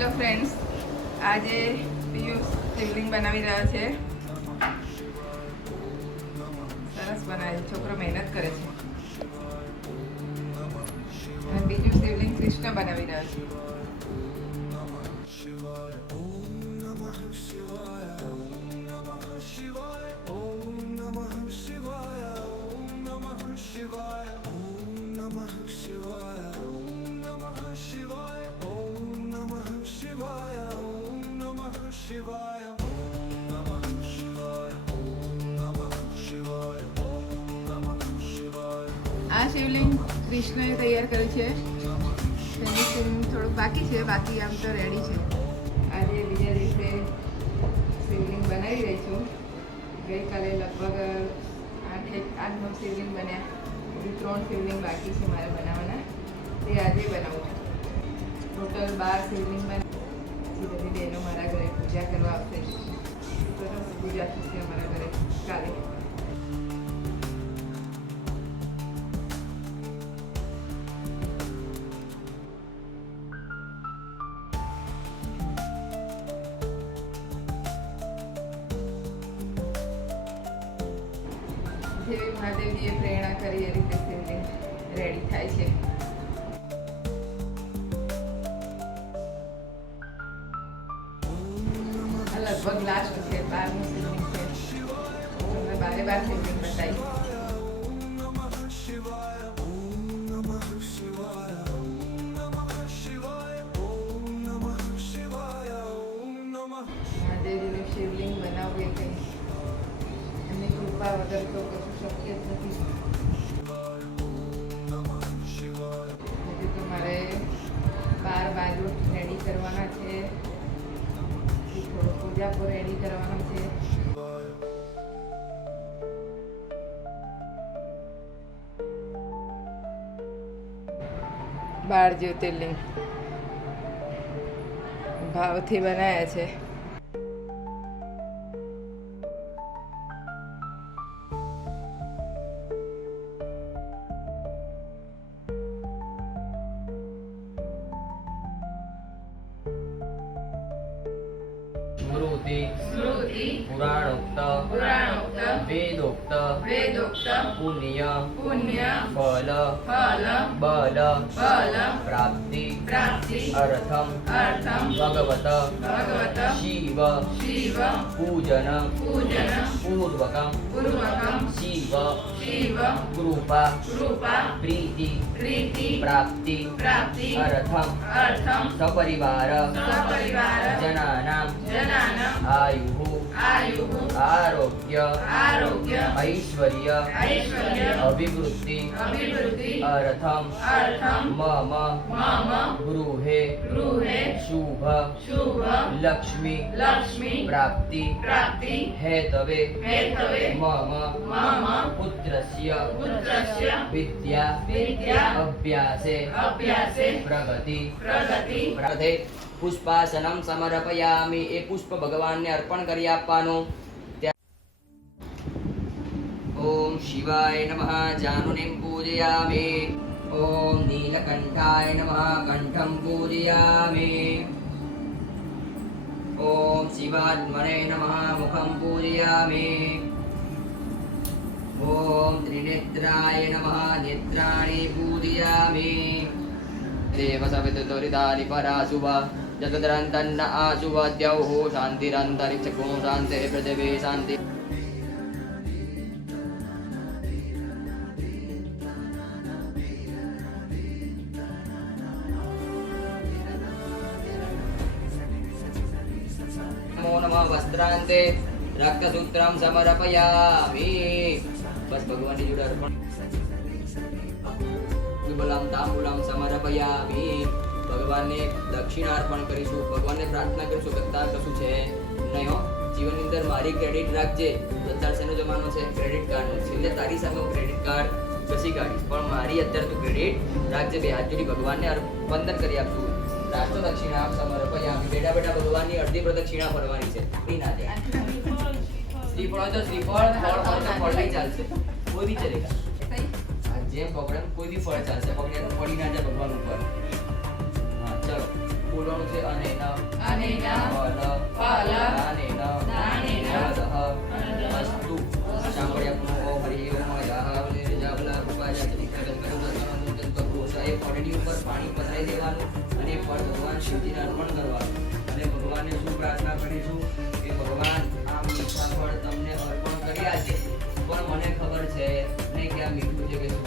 Hello friends, આજે પિયુષ શિવલિંગ બનાવી રહ્યા છે. સરસ બનાવે, છોકરો મહેનત કરે છે. અને બીજું શિવલિંગ કૃષ્ણ બનાવી રહ્યા છે. આ શિવલિંગ કૃષ્ણએ તૈયાર કર્યું છે. ફિનિશિંગ થોડુંક બાકી છે, બાકી આમ તો રેડી છે. આજે બીજા દિવસે શિવલિંગ બનાવી રહી છું. ગઈકાલે લગભગ 8-9 શિવલિંગ બન્યા. હજુ 3 શિવલિંગ બાકી છે મારે બનાવવાના. તે આજે બનાવું છું. ટોટલ 12 શિવલિંગ બને. બધી બહેનો મારા ઘરે પૂજા કરવા આવશે. સરસ પૂજા થશે અમારા ઘરે કાલે. જેવી મહાદેવજીએ પ્રેરણા કરી એ રીતે શિવલિંગ રેડી થાય છે. લગભગ લાસ્ટ છે, 12નું શિવલિંગ છે. તમને 12 શિવલિંગ બતાવી. મહાદેવજીનું શિવલિંગ બનાવવું એ કંઈ એમની કૃપા વગર તો કશું શક્ય જ નથી. હજુ તો મારે 12 બાજુ રેડી કરવાના છે. થોડો પૂજા પર રેડી કરવાનો છે. બાળ જ્યોતિર્લિંગ ભાવથી બનાવ્યા છે. स्मृति पुराणोक्त वेदोक्त पुण्य फल बल प्राप्ति अर्थम भगवत शिव पूजन पूर्वकम शिव कृपा प्रीति प्राप्ति अर्थम सपरिवार जनानां आयुः आरोग्य ऐश्वर्य अभिवृद्धि अर्थम मम गृहे शुभ लक्ष्मी प्राप्ति हेतवे मम पुत्रस्य विद्या अभ्यासे प्रगति પુષ્પાસનમ સમર્પયામિ. એ પુષ્પ ભગવાનને અર્પણ કરી આપવાનું. ઓમ શિવાય નમઃ. જાનુનિમ પૂજયામિ. ઓમ નીલકંઠાય નમઃ. કંઠમ પૂજયામિ. ઓમ શિવાત્મને નમઃ. મુખમ પૂજયામિ. ઓમ ત્રિનેત્રાય નમઃ. નેત્રાણિ પૂજયામિ. देव सवितुरिदानि पराशुभ जगदरन्तन्न आशुवद्यौः शान्तिरन्तरिक्षको शान्ते पृथिवी शान्ति. नमो नमः. वस्त्रान्ते रक्तसूत्रं समर्पयामि. बस भगवान की जुड़ा अर्पण. બલમ તાંબુલમ સમર્પયામિ. ભગવાનને દક્ષિણા અર્પણ કરીશું. ભગવાનને પ્રાર્થના કરીશું કે તાર કશું છે નહીં હો. જીવનની અંદર મારી ક્રેડિટ રાખજે. અત્યારે શેનો જમાનો છે? ક્રેડિટ કાર્ડનો. છેલ્લે તારી સામે હું ક્રેડિટ કાર્ડ ઘસી કાઢીશ, પણ મારી અત્યારે તું ક્રેડિટ રાખજે. બે હાથ જોડી ભગવાનને વંદન કરી આપશું. રાષ્ટ્ર દક્ષિણા સમર્પયામિ. બેટા બેટા ભગવાનની અડધી પ્રદક્ષિણા ફરવાની છે. ના દે શ્રીફળ હોય તો શ્રીફળ, ફળ હોય તો ફળ નહીં ચાલશે. કોઈ બી ચલેગા. જેમ પકડે કોઈ બી ફળ ચાલશે. પકડે તો પડી ના જાય ભગવાન ઉપર. હા ચલો. બોલવાનું છે અનેન અનેન ફલ ફલ દાનેન દાનેન અનદઃ અસ્તુ સાંભળ્યા હરિ ઓમ જાબલા રૂપાયા એ ફળની ઉપર પાણી પધરાઈ દેવાનું અને ફળ ભગવાન શિવજીને અર્પણ કરવાનું અને ભગવાનને શું પ્રાર્થના કરીશું કે ભગવાન આ મીઠા ફળ તમને અર્પણ કર્યા છે પણ મને ખબર છે નહીં કે આ મીઠું છે કે શું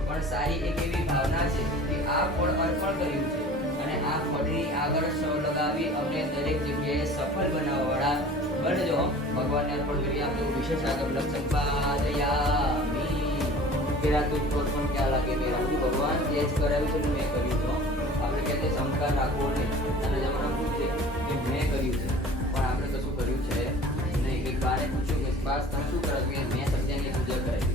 પણ સારી એક એવી ભાવના છે કે આ ફળ અર્પણ કર્યું છે અને આ ફળની આગળ સૌ લગાવી અમને દરેક જગ્યાએ સફળ બનાવવાવાળા બનજો ભગવાનને અર્પણ કરી આપણે વિશેષ આગળ લક્ષણ પાદયામી मेरा तुझको अर्पण क्या लगे मेरा मुझे भगवान જે જ કરાવ્યું છે મેં કર્યું તો આપણે કહેते સંસ્કાર રાખવો નહીં અને જમાના પૂછે કે મેં કર્યું છે પણ આપણે કશું કર્યું છે નહીં કે બાને પૂછ્યું કે બસ તમે શું કરાવ્યું મેં સત્યની પૂજા કરાવી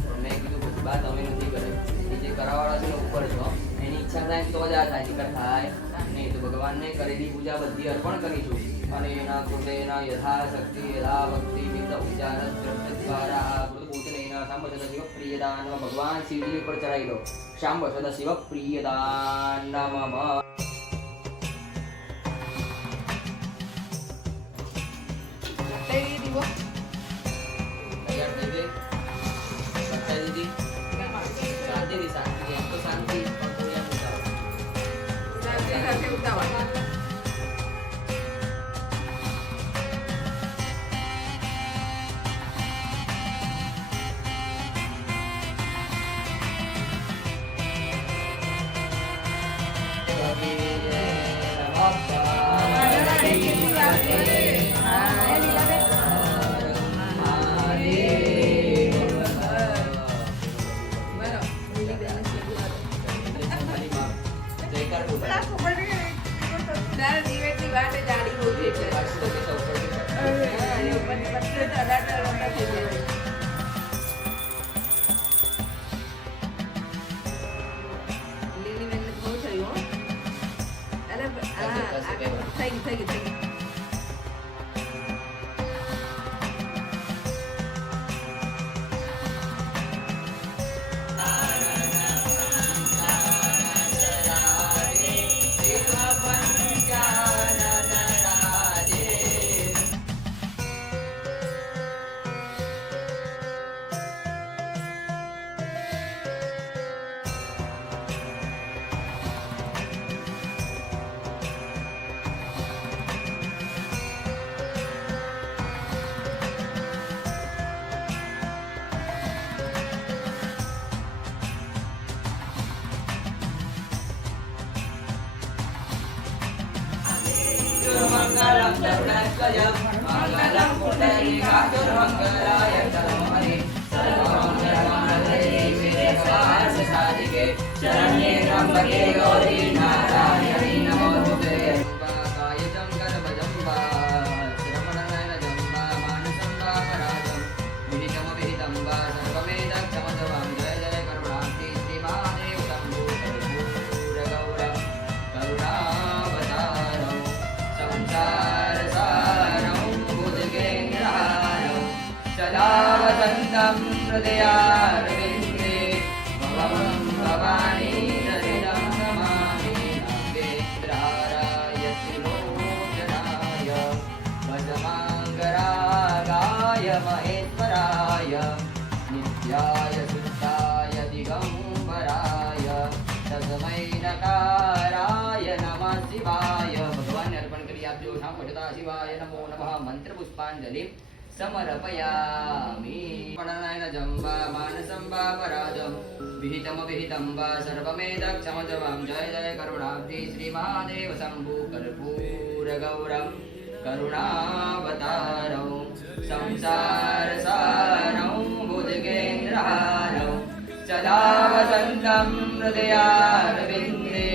પણ મેં કીધું પછી બા તમે નથી કરાવી એ જે કરાવવાળા છે ને ઉપર છો એની ઈચ્છા થાય તો જ આ થાય નિકટ થાય નહીં તો ભગવાનને કરેલી પૂજા બધી અર્પણ કરીશું અને એના કૃતે એના યથાશક્તિ યથા ભક્તિ મિત ઉચ્ચાર દ્રષ્ટ દ્વારા પોતે એના સાંભ સદા શિવ પ્રિયદાન ભગવાન શિવજી પર ચડાવી દો શાંભ સદા શિવ પ્રિયદાન નમઃ તૈયાર થઈ ગઈ બતાવી દીધી શાંતિ એમ તો શાંતિ પણ થોડી આમ સાથે ઉતાવળ થઈ ગઈ મંગલમ તત્કય મંગલમ પુંડરીકાક્ષમંગલાય તનોહરે સર્વમંગલમંગલે શિવે સર્વાર્થસાધિકે શરણ્યે ત્ર્યંબકે ગૌરી નારાયણી નમોસ્તુતે કાય જંગલભજંબા શ્રવણનયન જંબા માનસંબા પરાજમ વિહિતમ વિહિતંબા સર્વમેદક્ષમધવં જય જય કરુણાબ્ધિ શ્રી મહાદેવ શંભુ કર્પૂર ગૌરમ કરુણાવતારમ संसारसारं भुजगेन्द्रहारं सदा वसन्तं हृदयारविन्दे भवं भवानी सरिदं नमामि नागेन्द्रहाराय त्रिलोचनाय भजमाङ्गरागाय महेश्वराय नित्याय शुद्धाय दिगम्बराय तस्मै नकाराय नमः शिवाय भगवान अर्पण કરી આપજો સાંભળતા શિવાય નમો નમઃ મંત્ર પુષ્પાંજલિ સમર્પયામિ પણનાયન જંબા માનસંબા પરાજમ વિહિતમ વિહિતંબા સર્વમેદક્ષમજવં જય જય કરુણાબ્ધિ શ્રી મહાદેવ શંભુ કર્પૂર ગૌરમ કરુણાવતારં સંસારસારં ભુજગેન્દ્રહારં સદા વસન્तं હૃદયારવિन्दે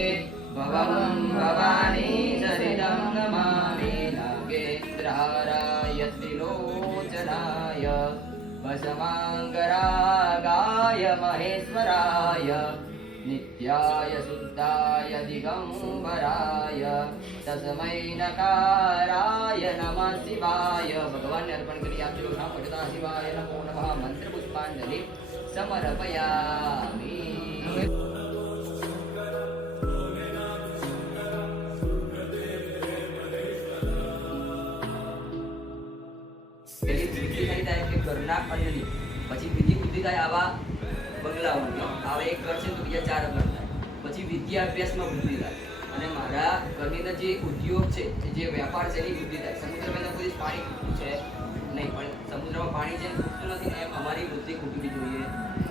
ભવં ભવાની સરિદં નમામિ નાગેન્દ્રહારાય ત્રિલોચનાય ભસ્માંગરાગાય મહેશ્વરાય નિત્યાય શુદ્ધાય દિગંબરાય તસ્મૈ નકારાય નમઃ શિવાય ભગવાનને અર્પણ કરી આપજો સાંભળતા શિવાય નમો નમઃ મંત્ર પુષ્પાંજલિ સમર્પયામિ કઈ થાય કે ઘરના અન્નની, પછી વિધિ બુદ્ધિ થાય આવા બંગલાઓની, આવા એક ઘર છે તો બીજા 4 ઘર થાય, પછી વિદ્યા અભ્યાસમાં વૃદ્ધિ થાય, અને મારા ઘરની અંદર જે ઉદ્યોગ છે, જે વેપાર છે એની વૃદ્ધિ થાય. સમુદ્રમાં કોઈ પાણી ખૂટતું છે નહીં, પણ સમુદ્રમાં પાણી જેમ ખૂટતું નથી ને એમ અમારી વૃદ્ધિ ખૂટવી જોઈએ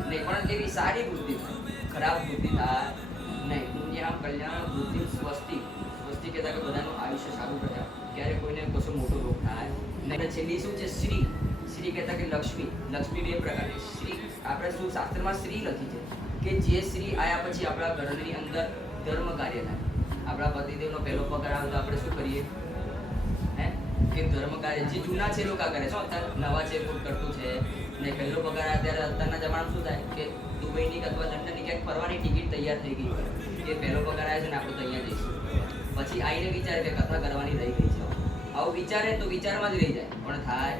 નહીં, પણ એવી સારી વૃદ્ધિ થાય, ખરાબ વૃદ્ધિ થાય નહીં. પુણ્યામ કલ્યાણ વૃદ્ધિ સ્વસ્તિ, સ્વસ્તિ કહેતા કે બધાનું આયુષ્ય સારું રહે, ક્યારે કોઈને કશો મોટો રોગ થાય નહીં. છેલ્લી શું છે? શ્રી. શ્રી કહેતા કે લક્ષ્મી. લક્ષ્મી 2 પ્રકારની. શ્રી આપણે શું શાસ્ત્રમાં શ્રી લખી છે કે જે શ્રી આયા પછી આપણા ઘરની અંદર ધર્મ કાર્ય થાય. આપણા પતિદેવનો પહેલો પગાર આવે તો આપણે શું કરીએ? હે કે ધર્મ કાર્ય જે જૂના છે લોકો કરે છે, અત્યારે નવા છે કોઈ કરતું છે ને. પહેલો પગાર આવે ત્યારે અત્યારના જમાનામાં શું થાય કે દુબઈની અથવા લંડનની ક્યાંક ફરવાની ટિકિટ તૈયાર થઈ ગઈ હોય કે પહેલો પગાર આવે છે ને આપણે તો અહીંયા જઈશું. પછી આવીને વિચારે કે કથા કરવાની રહી ગઈ છે. આવું વિચારે તો વિચારમાં જ રહી જાય, પણ થાય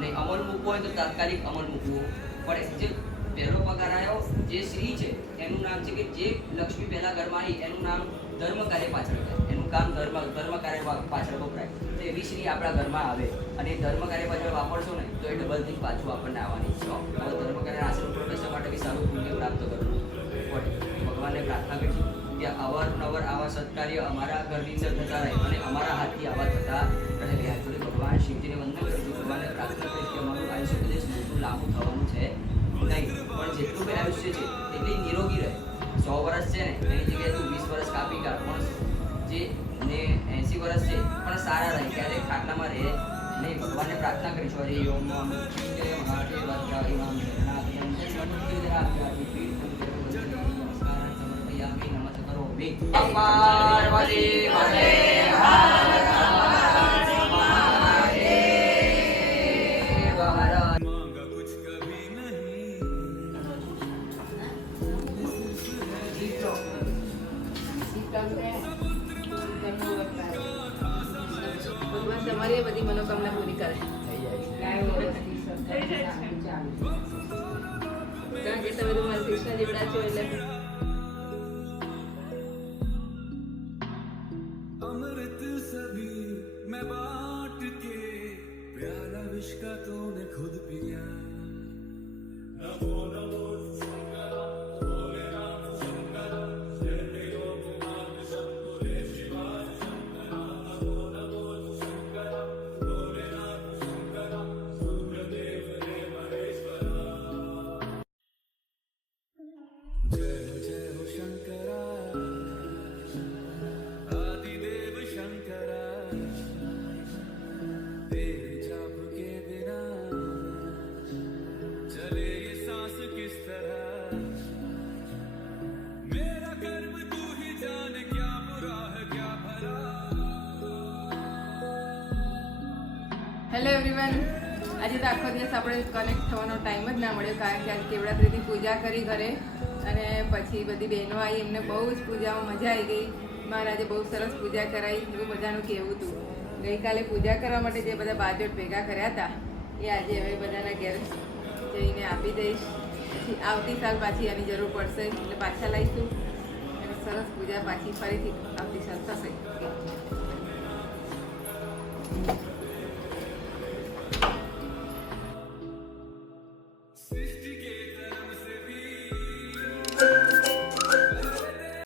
નહીં. અમલ મૂકવો હોય તો તાત્કાલિક અમલ મૂકવો પડે. જે પહેલો પગાર આવ્યો જે શ્રી છે એનું નામ છે કે જે લક્ષ્મી પહેલા ઘરમાં આવી એનું નામ ધર્મ કાર્ય પાછળ થાય, એનું કામ ધર્મ કાર્ય પાછળ વપરાય. તો એવી શ્રી આપણા ઘરમાં આવે અને એ ધર્મ કાર્ય પાછળ વાપરશો ને તો એ ડબલ થી પાછું આપણને આવવાની છે. હવે ધર્મ કાર્ય આશ્રમ પ્રોફેસર માટે બી સારું પુણ્ય પ્રાપ્ત કરવું પડે. ભગવાનને પ્રાર્થના કરીશું કે અવારનવાર આવા સત્કાર્ય અમારા ઘરની અંદર થતા રહે અને અમારા હાથથી આવા થતા રહે. હાથ જોડે ભગવાન શિવજીને વંદન કરીશું, ભગવાનને પ્રાર્થના કરીશ કે અમારું આયુષ્ય કદાચ મોટું લાંબુ થવાનું છે નહીં, પણ જેટલું બી આયુષ્ય છે એટલી નિરોગી રહે. 100 વર્ષ છે ને એની જગ્યાએ તું 20 વર્ષ કાપી કાઢ, પણ જે ને 80 વર્ષ છે પણ સારા રહે, ક્યારે ખાટલામાં રહે નહીં. ભગવાનને પ્રાર્થના કરીશું. હરે ઓમ મહાદેવ વાચાય ઓમ શરણાગતમ જન્મનિધિરાપ્યાતિ પીઠમ નમસ્કારાન સમર્પયામિ નમઃ કરોમિ. પાર્વતી પતે હર ભગવાન તમારી બધી મનોકામના પૂરી કરે. કારણ કે તમે તો મારા કૃષ્ણ જેવડા છો એટલે अमृत सभी मैं बांट के प्याला विष का तूने खुद पिया. नमो नमो शंकर भोले राम शंकर शरणयो कुमार शंभुरे शिवाय शंकर. नमो नमो शंकर भोले राम शंकर सूर्यदेव रे महेश्वर. जय हो शंकरा आदिदेव शंकरा. तेरे जाप के बिना चले ये सांस किस तरह. मेरा कर्म तू ही जाने क्या बुरा है क्या भला. Hello everyone. આજે તો આખો દિવસ આપણે કનેક્ટ થવાનો ટાઈમ જ ના મળ્યો, કારણ કે આજે શિવરાત્રિની પૂજા કરી ઘરે અને પછી બધી બહેનો આવી, એમને બહુ જ પૂજામાં મજા આવી ગઈ. મહારાજે બહુ સરસ પૂજા કરાવી એવું બધાનું કહેવું હતું. ગઈકાલે પૂજા કરવા માટે જે બધા બાજોટ ભેગા કર્યા હતા એ આજે હવે બધાના ઘેર જઈને આપી દઈશ. પછી આવતી સાલ પાછી આની જરૂર પડશે એટલે પાછા લાવીશું અને સરસ પૂજા પાછી ફરીથી આવતી સાલ થશે. सृष्टि के धर्म से भी